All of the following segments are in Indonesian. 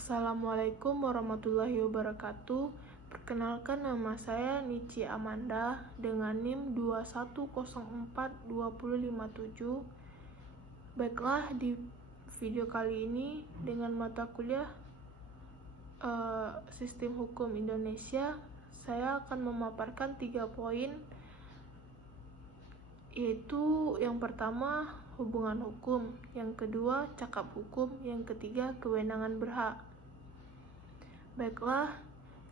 Assalamualaikum warahmatullahi wabarakatuh. Perkenalkan, nama saya Nici Amanda dengan NIM 21042057. Baiklah, di video kali ini dengan mata kuliah Sistem Hukum Indonesia, saya akan memaparkan 3 poin, yaitu yang pertama hubungan hukum, yang kedua cakap hukum, yang ketiga kewenangan berhak. Baiklah,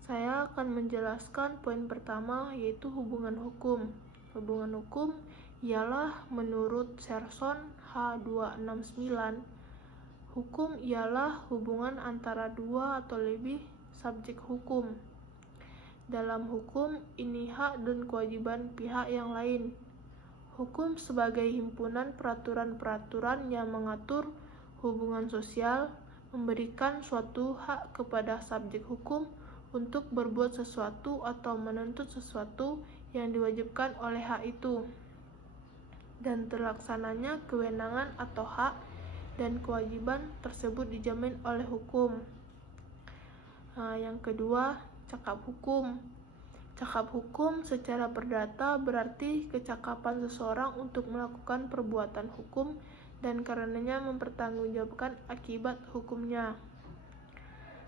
saya akan menjelaskan poin pertama, yaitu hubungan hukum. Hubungan hukum ialah menurut Serson H269, hukum ialah hubungan antara dua atau lebih subjek hukum. Dalam hukum, ini hak dan kewajiban pihak yang lain. Hukum sebagai himpunan peraturan-peraturan yang mengatur hubungan sosial, memberikan suatu hak kepada subjek hukum untuk berbuat sesuatu atau menuntut sesuatu yang diwajibkan oleh hak itu, dan terlaksananya kewenangan atau hak dan kewajiban tersebut dijamin oleh hukum. Yang kedua, cakap hukum. Cakap hukum secara perdata berarti kecakapan seseorang untuk melakukan perbuatan hukum dan karenanya mempertanggungjawabkan akibat hukumnya.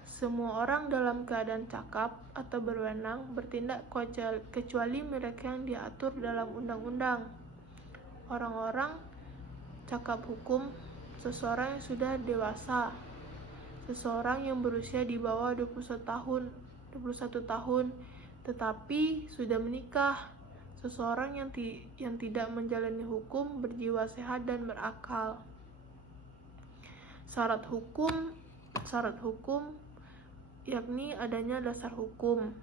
Semua orang dalam keadaan cakap atau berwenang bertindak kecuali mereka yang diatur dalam undang-undang. Orang-orang cakap hukum seseorang yang sudah dewasa, seseorang yang berusia di bawah 21 tahun, tetapi sudah menikah, seseorang yang tidak menjalani hukum, berjiwa sehat dan berakal. Syarat hukum yakni adanya dasar hukum.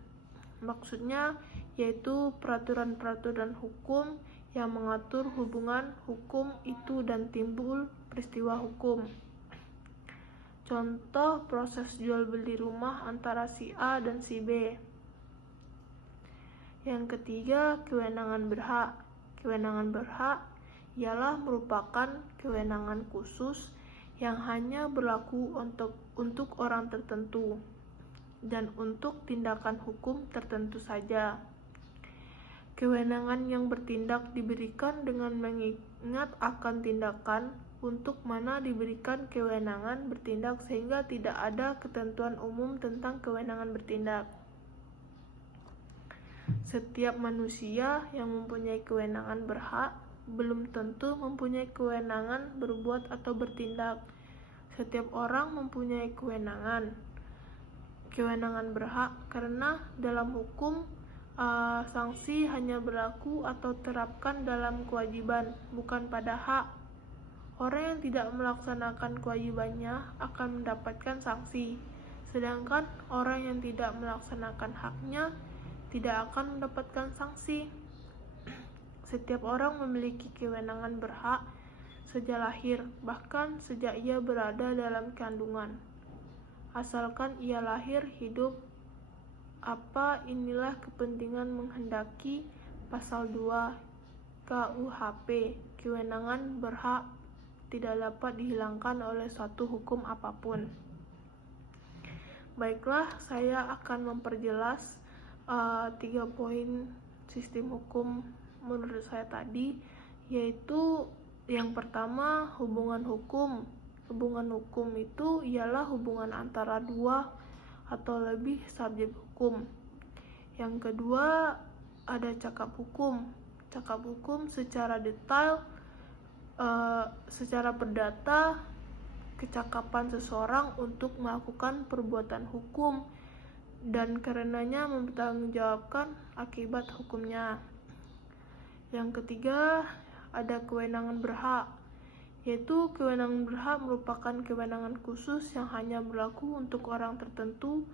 Maksudnya yaitu peraturan-peraturan hukum yang mengatur hubungan hukum itu dan timbul peristiwa hukum. Contoh proses jual beli rumah antara si A dan si B. Yang ketiga, kewenangan berhak. Kewenangan berhak ialah merupakan kewenangan khusus yang hanya berlaku untuk orang tertentu dan untuk tindakan hukum tertentu saja. Kewenangan yang bertindak diberikan dengan mengingat akan tindakan untuk mana diberikan kewenangan bertindak, sehingga tidak ada ketentuan umum tentang kewenangan bertindak. Setiap manusia yang mempunyai kewenangan berhak belum tentu mempunyai kewenangan berbuat atau bertindak. Setiap orang mempunyai kewenangan berhak, karena dalam hukum sanksi hanya berlaku atau terapkan dalam kewajiban, bukan pada hak. Orang yang tidak melaksanakan kewajibannya akan mendapatkan sanksi, sedangkan orang yang tidak melaksanakan haknya tidak akan mendapatkan sanksi. Setiap orang memiliki kewenangan berhak sejak lahir, bahkan sejak ia berada dalam kandungan. Asalkan ia lahir hidup, inilah kepentingan menghendaki pasal 2 KUHP. Kewenangan berhak tidak dapat dihilangkan oleh suatu hukum apapun. Baiklah, saya akan memperjelas 3 poin sistem hukum menurut saya tadi, yaitu yang pertama, hubungan hukum. Hubungan hukum itu ialah hubungan antara dua atau lebih subjek hukum. Yang kedua, ada cakap hukum. Cakap hukum secara detail, secara perdata, kecakapan seseorang untuk melakukan perbuatan hukum dan karenanya mempertanggungjawabkan akibat hukumnya. Yang ketiga, ada kewenangan berhak, yaitu kewenangan berhak merupakan kewenangan khusus yang hanya berlaku untuk orang tertentu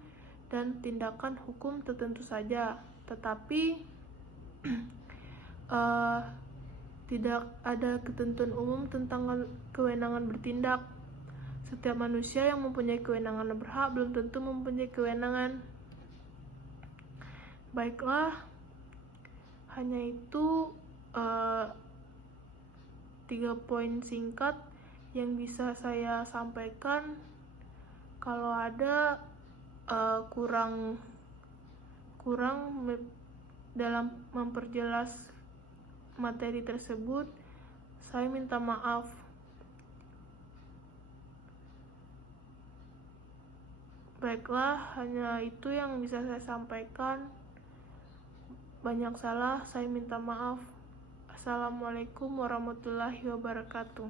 dan tindakan hukum tertentu saja, tetapi tidak ada ketentuan umum tentang kewenangan bertindak. Setiap manusia yang mempunyai kewenangan berhak belum tentu mempunyai kewenangan. Baiklah, hanya itu 3 poin singkat yang bisa saya sampaikan. Kalau ada kurang dalam memperjelas materi tersebut, saya minta maaf. Baiklah, hanya itu yang bisa saya sampaikan. Banyak salah, saya minta maaf. Assalamualaikum warahmatullahi wabarakatuh.